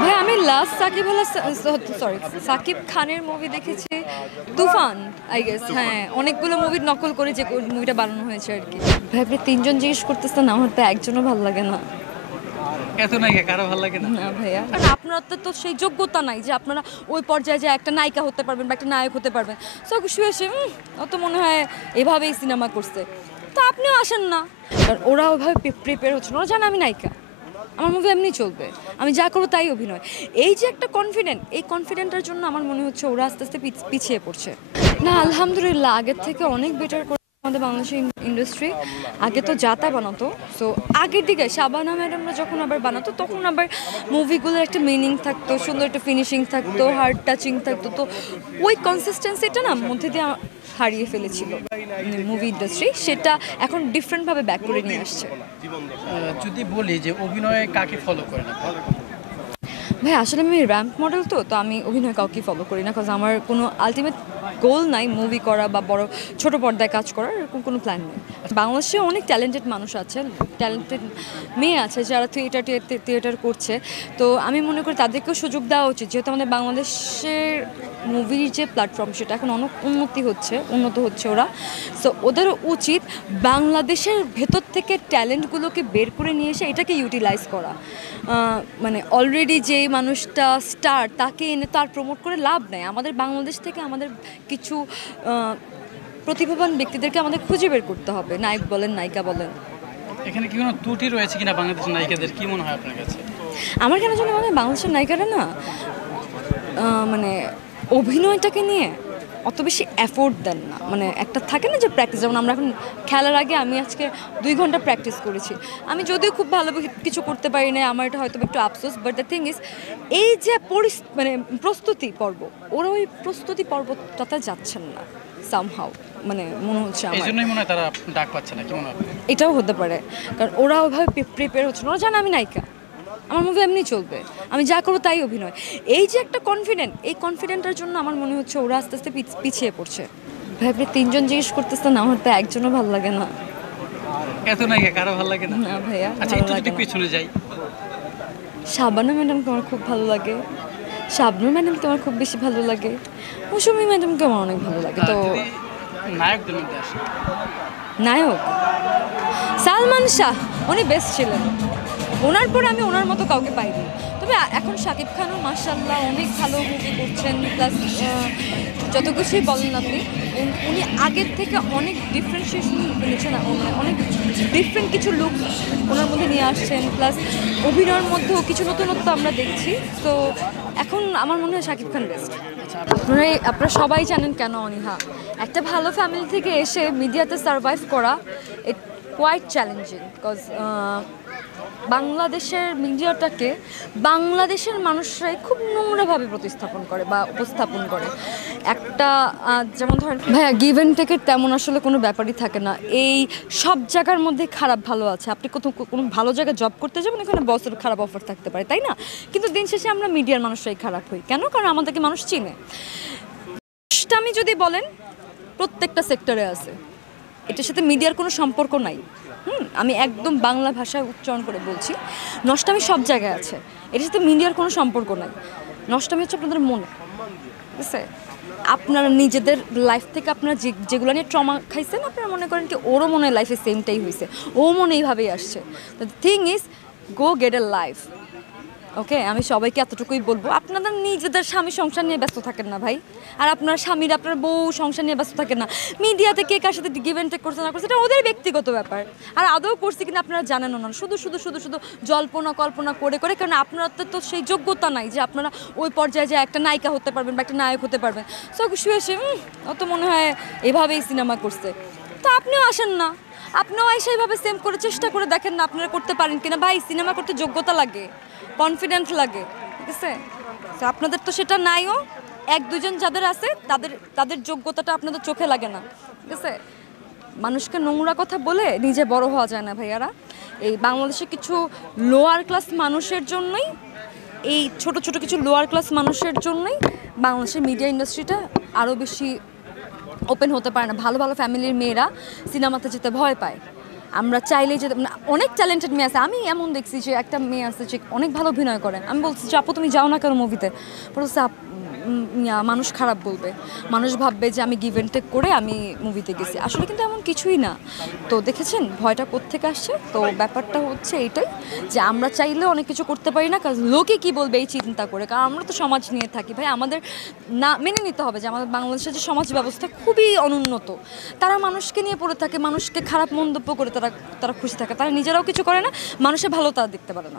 ভাই আমি লাস্ট সাকিব খানের মুভি দেখেছি তুফান আই গেস। হ্যাঁ, অনেকগুলো মুভি নকল করে যে মুভিটা বানানো হয়েছে আর কি। ভাই আপনি তিনজন জিজ্ঞেস করতেছেন, আমার তো একজনও ভালো লাগে না। এত নায়িকা কারো ভালো লাগে না? না ভাইয়া, কারণ আপনার তো সেই যোগ্যতা নাই যে আপনারা ওই পর্যায়ে যে একটা নায়িকা হতে পারবেন বা একটা নায়ক হতে পারবেন। সো শুয়ে এসে অত মনে হয় এভাবেই সিনেমা করছে, তো আপনিও আসেন না। কারণ ওরা ওইভাবে প্রিপেয়ার হচ্ছে না, ওরা জানে আমি নায়িকা, আমার মুভি এমনি চলবে, আমি যা করবো তাই অভিনয়। এই যে একটা কনফিডেন্ট, এই কনফিডেন্টের জন্য আমার মনে হচ্ছে ওরা আস্তে আস্তে পিছিয়ে পড়ছে। না আলহামদুলিল্লাহ, আগের থেকে অনেক বেটার করে আমাদের বাংলাদেশের ইন্ডাস্ট্রি। আগে তো যাতা বানাতো, সো আগের দিকে শাবানা ম্যাডামরা যখন আবার বানাতো তখন আবার মুভিগুলোর একটা মিনিং থাকতো, সুন্দর একটা ফিনিশিং থাকতো, হার্ট টাচিং থাকতো। তো ওই কনসিস্টেন্সিটা না মধ্যে দিয়ে হারিয়ে ফেলেছিল মুভি ইন্ডাস্ট্রি, সেটা এখন ডিফারেন্টভাবে ব্যাক করে নিয়ে আসছে। যদি বলি যে অভিনয়ে কাকে ফলো করে না? ভাই আসলে আমি র্যাম্প মডেল, তো আমি অভিনয় কাউকে ফলো করি না, বিকজ আমার কোনো আলটিমেট গোল নাই মুভি করা বা বড় ছোট পর্দায় কাজ করার, এরকম কোনো প্ল্যান নেই। বাংলাদেশে অনেক ট্যালেন্টেড মানুষ আছে, ট্যালেন্টেড মেয়ে আছে যারা থিয়েটার করছে। তো আমি মনে করি তাদেরকেও সুযোগ দেওয়া উচিত, যেহেতু আমাদের বাংলাদেশের মুভির যে প্ল্যাটফর্ম সেটা এখন অনেক উন্নত হচ্ছে ওরা। সো ওদেরও উচিত বাংলাদেশের ভেতর থেকে ট্যালেন্টগুলোকে বের করে নিয়ে এসে এটাকে ইউটিলাইজ করা। মানে অলরেডি যেই মানুষটা স্টার তাকে এনে তো আর প্রমোট করে লাভ নেই। আমাদের বাংলাদেশ থেকে আমাদের কিছু প্রতিভাবান ব্যক্তিদেরকে আমাদের খুঁজে বের করতে হবে, নায়ক বলেন নায়িকা বলেন। এখানে কি কোনো ত্রুটি রয়েছে কিনা বাংলাদেশের নায়িকাদের, কি মনে হয় আপনার কাছে? আমার কেন জানি মনে হয় বাংলাদেশের নায়িকারা না মানে অভিনয়টাকে নিয়ে অত বেশি এফোর্ট দেন না। মানে একটা থাকে না যে প্র্যাকটিস, যেমন আমরা এখন খেলার আগে আমি আজকে 2 ঘন্টা প্র্যাকটিস করেছি। আমি যদিও খুব ভালো কিছু করতে পারি না, আমার এটা হয়তো একটু আফসোস, বাট দ্য থিং ইজ এই যে মানে প্রস্তুতি পর্ব, ওরা ওই প্রস্তুতি পর্বটাতে যাচ্ছেন না সামহাউ, মানে মনে হচ্ছে আমার। এই জন্যই মনে হয় তারা ডাক পাচ্ছে না, কি মনে হয়? এটাও হতে পারে, কারণ ওরা ওইভাবে প্রিপেয়ার হচ্ছে না, ওরা জানে আমি নায়িকা, আমার মুভি এমনি চলবে, আমি যা করবো তাই অভিনয়। এই যে একটা কনফিডেন্ট, এই কনফিডেন্টের জন্য আমার মনে হচ্ছে ওরা আস্তে আস্তে পিছিয়ে পড়ছে। ভাই আপনি তিনজন জিজ্ঞেস করতেছেন, আমার তো একজনও ভালো লাগে না। এত নায়িকা কারো ভালো লাগে না? না ভাইয়া, আচ্ছা একটু যদি পিছনে যাই, শাবানা ম্যাডামকে আমার খুব ভালো লাগে, শাবনূর ম্যাডামকে আমার খুব বেশি ভালো লাগে, মৌসুমী ম্যাডামকে আমার অনেক ভালো লাগে। তো যদি নায়কদের মধ্যে আসে, নায়ক সালমান শাহ, উনি বেস্ট ছিলেন, ওনার পরে আমি ওনার মতো কাউকে পাইনি। তবে এখন শাকিব খানও মাশাআল্লাহ অনেক ভালো মুভি করছেন, প্লাস যত কিছুই বলেন আপনি, উনি আগের থেকে অনেক ডিফারেন্সিয়েশন এনেছেন, অনেক ডিফারেন্ট কিছু লুক ওনার মধ্যে নিয়ে আসছেন, প্লাস অভিনয়ের মধ্যেও কিছু নতুনত্ব আমরা দেখছি। তো এখন আমার মনে হয় শাকিব খান বেস্ট। আপনারা সবাই জানেন কেন অনীহা, একটা ভালো ফ্যামিলি থেকে এসে মিডিয়াতে সার্ভাইভ করা ইট কোয়াইট চ্যালেঞ্জিং, বিকজ বাংলাদেশের মিডিয়াটাকে বাংলাদেশের মানুষরাই খুব নোংরাভাবে প্রতিস্থাপন করে বা উপস্থাপন করে। একটা যেমন ধরেন ভাইয়া, গিভ অ্যান্ড টেকের তেমন আসলে কোনো ব্যাপারই থাকে না। এই সব জায়গার মধ্যে খারাপ ভালো আছে, আপনি কোনো ভালো জায়গায় জব করতে যাবেন, এখানে বসের খারাপ অফার থাকতে পারে, তাই না? কিন্তু দিন শেষে আমরা মিডিয়ার মানুষরাই খারাপ হই কেন? কারণ আমাদেরকে মানুষ চিনে। আমি যদি বলেন প্রত্যেকটা সেক্টরে আছে, এটার সাথে মিডিয়ার কোনো সম্পর্ক নাই। আমি একদম বাংলা ভাষায় উচ্চারণ করে বলছি, নষ্টামি সব জায়গায় আছে, এটার সাথে মিডিয়ার কোনো সম্পর্ক নাই। নষ্টামি হচ্ছে আপনাদের মনে, ঠিক আছে? আপনারা নিজেদের লাইফ থেকে আপনারা যেগুলো নিয়ে ট্রমা খাইছেন, আপনারা মনে করেন কি ওরও মনে হয় লাইফে সেমটাই হয়েছে, ও মনে এইভাবেই আসছে। The thing is go get a life. Okay, আমি সবাইকে এতটুকুই বলবো, আপনাদের নিজেদের স্বামী সংসার নিয়ে ব্যস্ত থাকেন না ভাই, আর আপনার স্বামীর আপনার বউ সংসার নিয়ে ব্যস্ত থাকেন না। মিডিয়াতে কে কার সাথে গিভ অ্যান্ড টেক করছে না করছে এটা ওদের ব্যক্তিগত ব্যাপার, আর আদৌ করছে কিনা আপনারা জানেনও না। শুধু জল্পনা কল্পনা করে করে, কারণ আপনারা তো সেই যোগ্যতা নাই যে আপনারা ওই পর্যায়ে যে একটা নায়িকা হতে পারবেন বা একটা নায়ক হতে পারবেন। সো শুয়ে এসে অত মনে হয় এভাবেই সিনেমা করছে, তো আপনিও আসেন না, আপনিও সেইভাবে সেম করে চেষ্টা করে দেখেন না আপনারা করতে পারেন কিনা। ভাই সিনেমা করতে যোগ্যতা লাগে, কনফিডেন্ট লাগে, ঠিক আছে? তো আপনাদের তো সেটা নাইও, 1-2 জন যাদের আছে তাদের যোগ্যতাটা আপনাদের চোখে লাগে না, ঠিক আছে? মানুষকে নোংরা কথা বলে নিজে বড় হওয়া যায় না ভাইয়ারা। এই বাংলাদেশে কিছু লোয়ার ক্লাস মানুষের জন্যই, এই ছোট কিছু লোয়ার ক্লাস মানুষের জন্যই বাংলাদেশের মিডিয়া ইন্ডাস্ট্রিটা আরও বেশি ওপেন হতে পারে না। ভালো ফ্যামিলির মেয়েরা সিনেমাতে যেতে ভয় পায়, আমরা চাইলে যে মানে অনেক ট্যালেন্টেড মেয়ে আছে, আমি এমন দেখছি যে একটা মেয়ে আছে যে অনেক ভালো অভিনয় করে, আমি বলছি যে আপু তুমি যাও না কেন মুভিতে, বলছে মানুষ খারাপ বলবে, মানুষ ভাববে যে আমি গিভ অ্যান্ড টেক করে আমি মুভিতে গেছি, আসলে কিন্তু এমন কিছুই না। তো দেখেছেন ভয়টা কোত্থেকে আসছে? তো ব্যাপারটা হচ্ছে এইটাই যে আমরা চাইলেও অনেক কিছু করতে পারি না, কারণ লোকে কি বলবে এই চিন্তা করে, কারণ আমরা তো সমাজ নিয়ে থাকি ভাই, আমাদের না মেনে নিতে হবে যে আমাদের বাংলাদেশের যে সমাজ ব্যবস্থা খুবই অনুন্নত। তারা মানুষকে নিয়ে পড়ে থাকে, মানুষকে খারাপ মন্তব্য করে তারা তারা খুশি থাকে, তারা নিজেরাও কিছু করে না, মানুষের ভালো তারা দেখতে পারে না।